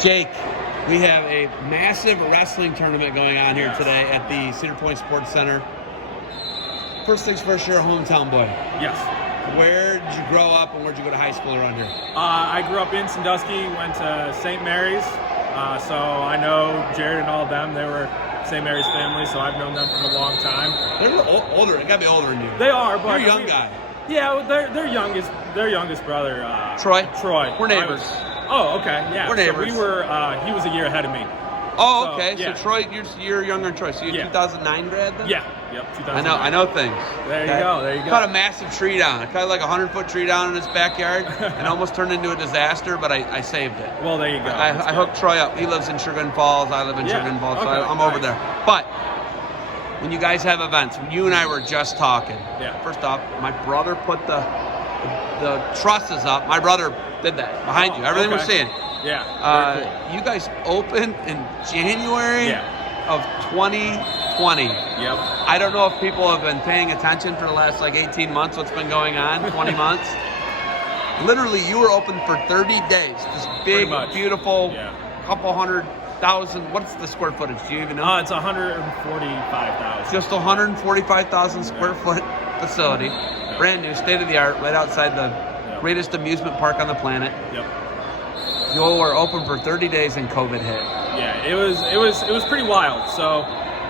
Jake, we have a massive wrestling tournament going on here today at the Cedar Point Sports Center. First things first, you're a hometown boy. Yes. Where did you grow up and where did you go to high school around here? I grew up in Sandusky, went to St. Mary's, so I know Jared and all of them. They were St. Mary's family, so I've known them from a long time. They're older. They got to be older than you. They are, but you're a young guy. Yeah, their youngest brother, Troy. We're neighbors. Okay, yeah. We're neighbors. So we were. He was a year ahead of me. Oh, okay. Yeah. So Troy, you're younger than Troy. So you're 2009 grad then? Yeah. Yep. 2009. I know things. There you go. There you go. Cut a massive tree down. I cut like a 100-foot tree down in his backyard and almost turned into a disaster, but I saved it. Well, there you go. I hooked Troy up. He lives in Sugar Falls. I live in Sugar Falls, so I'm over there. But when you guys have events, when you and I were just talking. Yeah. First off, my brother put the trusses up. My brother did that behind you. Everything we're seeing. Yeah. Very cool. You guys opened in January of 2020. Yep. I don't know if people have been paying attention for the last 18 months, what's been going on, 20 months. Literally, you were open for 30 days. This big, beautiful, couple 100,000. What's the square footage? Do you even know? It's 145,000. Just 145,000 square foot facility. Brand new, state of the art, right outside the greatest amusement park on the planet. Yep. You were open for 30 days and COVID hit. Yeah, it was pretty wild. So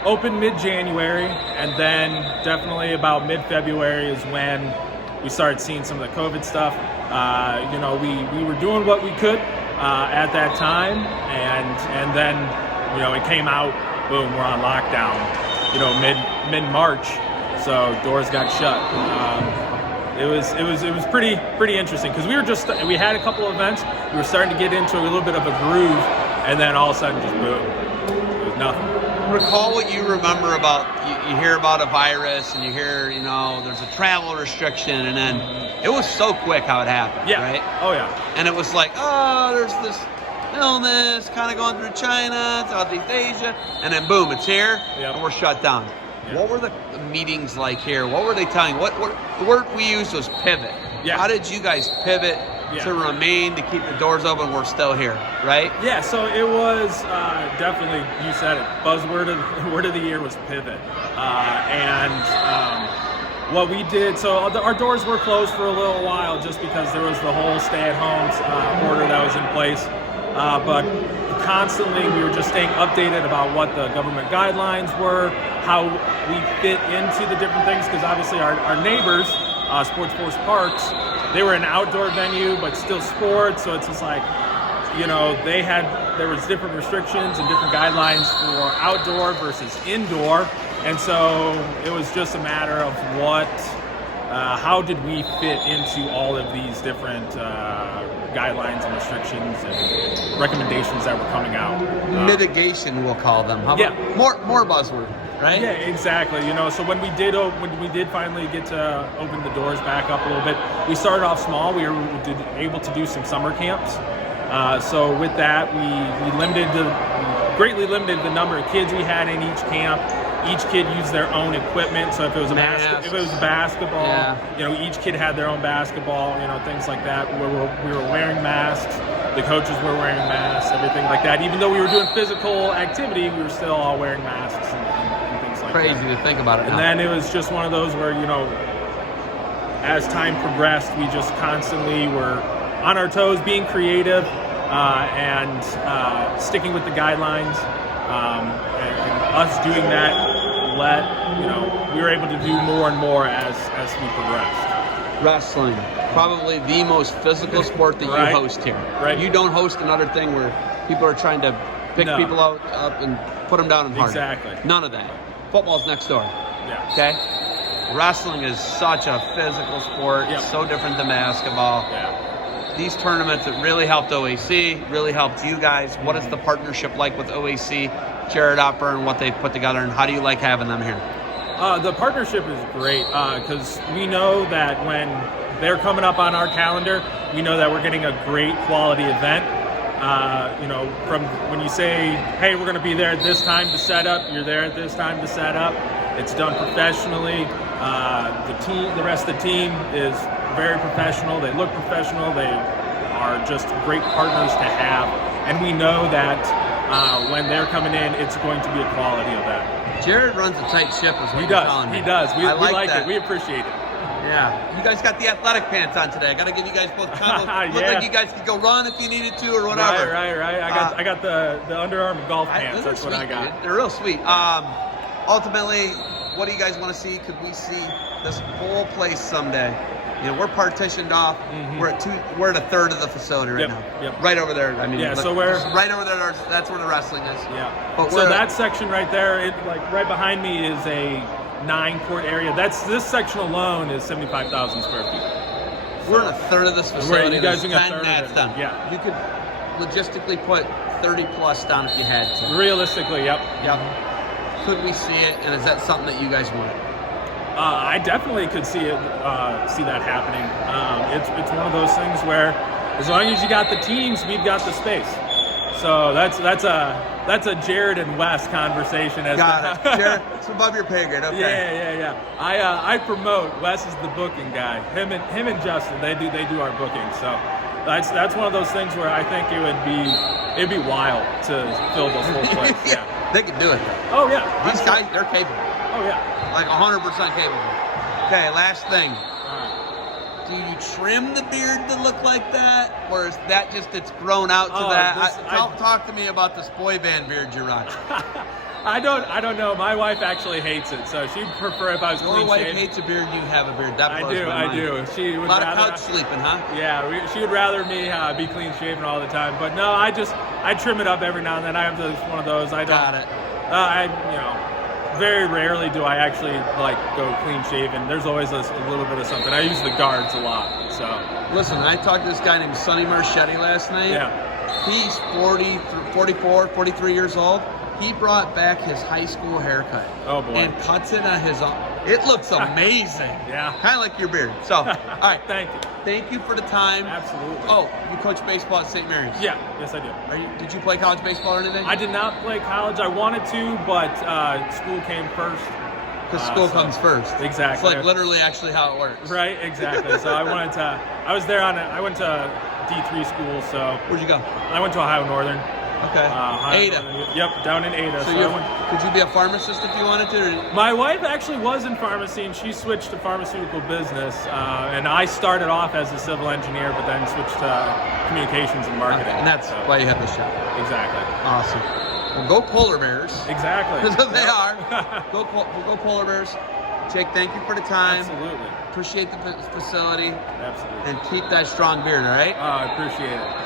open mid-January, and then definitely about mid-February is when we started seeing some of the COVID stuff. We were doing what we could at that time, and then it came out. Boom, we're on lockdown. Mid-March, so doors got shut. It was pretty interesting because we had a couple of events. We were starting to get into a little bit of a groove, and then all of a sudden, just boom, it was nothing. Recall what you remember about, you hear about a virus and you hear, there's a travel restriction, and then it was so quick how it happened, right? Oh, yeah. And it was like, there's this illness kind of going through China, Southeast Asia, and then boom, it's here, and we're shut down. Yep. What were the meetings like here? What were they telling you? What the word we used was pivot. Yeah. How did you guys pivot to remain, to keep the doors open? We're still here, right? Yeah, so it was definitely, you said it, word of the year was pivot. What we did, so our doors were closed for a little while just because there was the whole stay-at-home order that was in place. But constantly we were just staying updated about what the government guidelines were, how we fit into the different things, because obviously our neighbors, Sports Force Parks, they were an outdoor venue but still sports, so it's just like, there was different restrictions and different guidelines for outdoor versus indoor, and so it was just a matter of how did we fit into all of these different guidelines and restrictions and recommendations that were coming out. Mitigation, we'll call them. How about more buzzword, right? Yeah, exactly. So when we did finally get to open the doors back up a little bit, we started off small. We were able to do some summer camps. So with that, we greatly limited the number of kids we had in each camp. Each kid used their own equipment. So if it was basketball, each kid had their own basketball, things like that. We were wearing masks. The coaches were wearing masks, everything like that. Even though we were doing physical activity, we were still all wearing masks and things like that. Crazy to think about it. And then it was just one of those where, as time progressed, we just constantly were on our toes, being creative, and sticking with the guidelines. And us doing that we were able to do more and more as we progressed. Wrestling, probably the most physical sport that you host here. Right. You don't host another thing where people are trying to pick people up and put them down and hard. Exactly. None of that. Football's next door. Yeah. Okay? Wrestling is such a physical sport. It's so different than basketball. Yeah. These tournaments that really helped OAC, really helped you guys. What is the partnership like with OAC, Jared Upper, and what they've put together, and how do you like having them here? The partnership is great because we know that when they're coming up on our calendar, we know that we're getting a great quality event. From when you say, hey, we're going to be there at this time to set up, you're there at this time to set up. It's done professionally. The rest of the team is very professional. They look professional. They are just great partners to have. and we know that when they're coming in, it's going to be a quality event. Jared runs a tight ship, is what He you're telling me. does. He does. We like that. it. We appreciate it. Yeah. You guys got the athletic pants on today. I got to give you guys both combos. Look Yeah. like you guys could go run if you needed to or whatever. Right. I got the Under Armour golf pants. That's what I got. Dude. They're real sweet. Ultimately, what do you guys want to see? Could we see this whole place someday? You know, we're partitioned off. Mm-hmm. We're at a third of the facility right now. Yep. Right over there. I mean, Yeah, look, so we're right over there. That's where the wrestling is. Yeah. But So that section right there, right behind me is a 9-court area. This section alone is 75,000 square feet. We're in a third of this facility. You guys There's in a 10 third of mats it. down. Yeah. You could logistically put 30 plus down if you had to. Realistically, yep. Could we see it? And is that something that you guys want? I definitely could see that happening. It's one of those things where, as long as you got the teams, we've got the space. So that's a Jared and Wes conversation. Got it, Jared. It's above your pay grade. Okay. Yeah. I promote. Wes is the booking guy. Him and Justin, they do our booking. So that's one of those things where I think it'd be wild to fill the whole place. Yeah. They can do it. Oh yeah. These guys, they're capable. Oh yeah. Like 100% capable. Okay, last thing. All right. Do you trim the beard to look like that, or is that just it's grown out to that? Talk to me about this boy band beard you're rocking. I don't know. My wife actually hates it, so she'd prefer if I was Your clean wife shaved. hates a beard, you have a beard. That blows my mind. I do. She would a lot rather, of couch sleeping, huh? Yeah, she would rather me be clean shaven all the time. But no, I trim it up every now and then. I have one of those. I don't. Got it. Very rarely do I actually go clean shaven. There's always a little bit of something. I use the guards a lot. So listen, I talked to this guy named Sonny Marchetti last night. Yeah. He's 44, 43 years old. He brought back his high school haircut. Oh boy. And cuts it on his own. It looks amazing. Yeah. Kind of like your beard. So, all right. Thank you. Thank you for the time. Absolutely. Oh, you coach baseball at St. Mary's? Yeah. Yes, I do. Did you play college baseball or anything? I did not play college. I wanted to, but school came first. Because school comes first. Exactly. It's like literally actually how it works. Right, exactly. So I went to D3 school, so. Where'd you go? I went to Ohio Northern. Okay. Ada. Yep, down in Ada. So could you be a pharmacist if you wanted to? Or? My wife actually was in pharmacy, and she switched to pharmaceutical business. And I started off as a civil engineer, but then switched to communications and marketing. Okay, and that's why you have this show. Exactly. Awesome. Well, go Polar Bears. Exactly. That's what they are. Go Polar Bears. Jake, thank you for the time. Absolutely. Appreciate the facility. Absolutely. And keep that strong beard, all right? I appreciate it.